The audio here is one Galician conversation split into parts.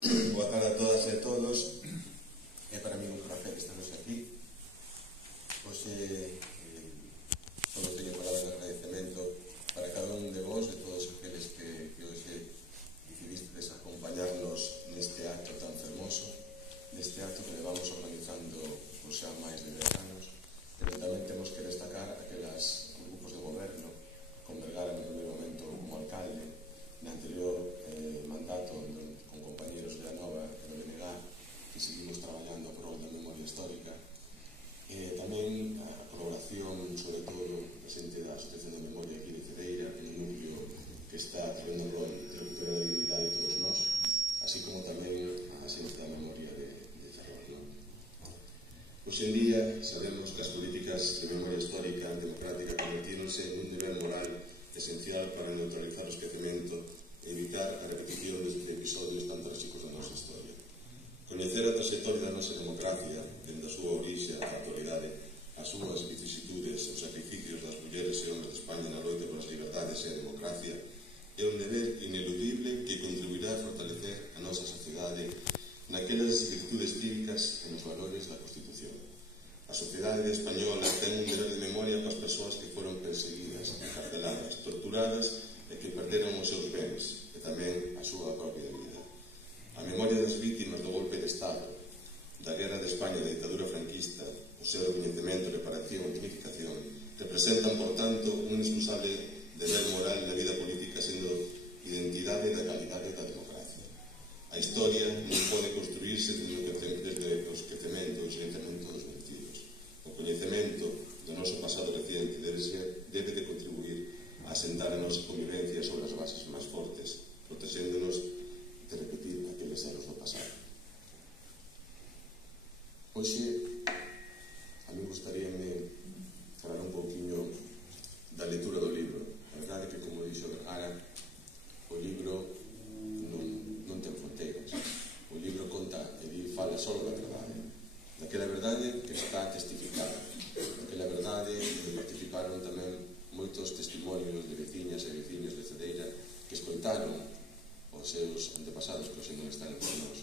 Boa tarde a todas e a todos. É para mí un placer que estemos aquí. Hoxe só teño palabras de agradecemento para cada un de vos, de todos aqueles que hoxe decidistes acompañarnos neste acto tan fermoso, neste acto que levamos organizando por xa máis de 10 anos, pero tamén temos que destacar aquelas grupos de goberno con Vergara no primeiro momento como alcalde, na anterior mandato con compañeros de Anova e do BNG, que seguimos traballando por da memoria histórica, e tamén a colaboración, sobre todo, da xente da Asociación de Memoria aquí de Cedeira, en un núcleo que está trabendo o rol de recuperar a dignidade de todos nós, así como tamén a xente da memoria de Ferrol. Hoxe en día sabemos que as políticas de memoria histórica democrática convertíronse en un deber moral esencial para neutralizar o esquecemento e evitar a repetición destes episodios tan tráxicos da nosa historia. Coñecer a trayectoria da nosa democracia, dende a súa orixe á actualidade, as súas vicisitudes, os sacrificios das mulleres e homes de España na loita polas liberdades e a democracia, é un deber ineludible que contribuirá a fortalecer a nosa sociedade naquelas virtudes cívicas e nos valores da Constitución. A sociedade española ten un deber de memoria para as persoas que foron perseguidas, encarceladas, torturadas e que perderon os seus bens e tamén a súa propia vida. A memoria das vítimas do golpe de Estado, da guerra de España e da ditadura franquista, o seu reconhecemento, reparación e dignificación representan, por tanto, un inexcusable deber moral na vida política, sendo identidade da calidade da democracia. A historia non pode construirse desde o esquecemento e o silenciamento dos vencidos. O coñecemento do noso pasado reciente debe de contribuir a asentar a nosa convivencia sobre as bases máis fortes, protexéndonos de repetir aqueles erros do pasado. Hoxe, a mí gustaríame falar un pouquinho da lectura do libro. A verdade é que, como dixo Vergara, o libro non ten fronteiras. O libro conta e fala só da verdade. Daquela verdade que está testificada. Daquela verdade que participaron tamén moitos testimonios de veciñas e veciños de Cedeira que escoitaron os seus antepasados que hoxe non están entre nós.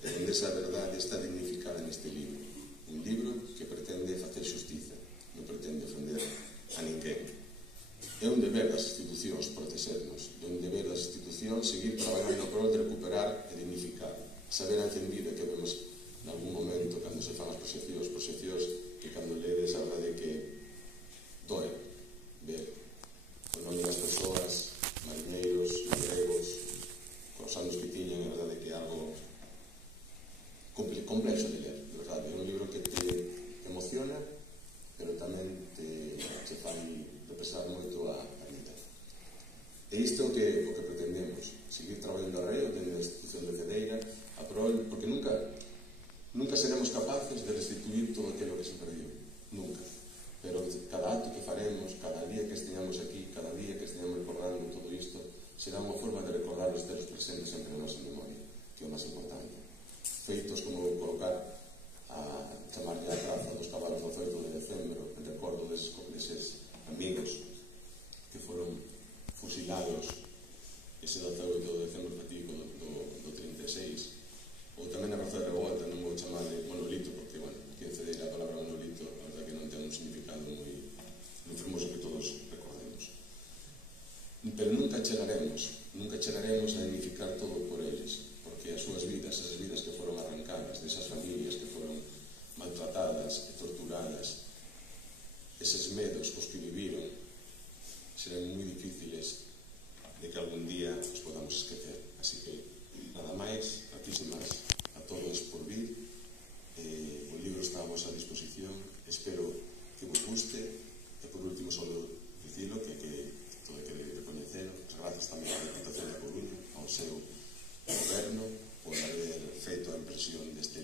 E onde esa verdade está dignificada neste libro. Un libro que pretende facer xustiza, non pretende ofender a ninguén. É un deber das institucións protexernos, é un deber das institucións seguir traballando por de recuperar e dignificar. Saber a encendida que vemos en algún momento cando se fan as proxeccións que cando ledes a verdade que doe ver o nome das persoas, mariñeiros, gregos, cos anos que tiñan, a verdade que é algo complexo de ler, de verdade. É un libro que te emociona, pero tamén te fai repensar moito a vida. E isto é o que pretendemos, seguir traballando arreo dentro da institución de Cedeira, a prol, porque nunca seremos capaces de restituir todo aquilo que se perdiu, nunca. Pero cada acto que faremos, cada día que esteñamos aquí, cada día que esteñamos recordando todo isto, será unha forma de recordar os telos presentes sempre na nosa memoria, que é o máis importante. Feitos como colocar a chamarlle a praza dos cabalos do 8 de decembro en recordo deses amigos que foron fusilados ese 18 de decembro fatídico do 36, ou tamén a praza de revolta, non vou chamarle monolito porque, bueno, aquí en Cedeira a palabra monolito a verdade que non ten un significado moi fermoso que todos recordemos, pero nunca chegaremos a dignificar todo por eles, porque as súas vidas, esas vidas que foron arrancadas, desas familias que foron maltratadas e torturadas, eses medos cos que viviron, serán moi difíciles de que algún día os podamos esquecer. Así que, nada máis, gratísimas a todos por vir. O libro está a vosa disposición, espero que vos guste, e por último só dicilo que todo que recoñecelo, as grazas tamén á Diputación da Coruña, ao seu goberno, por haber feito a impresión deste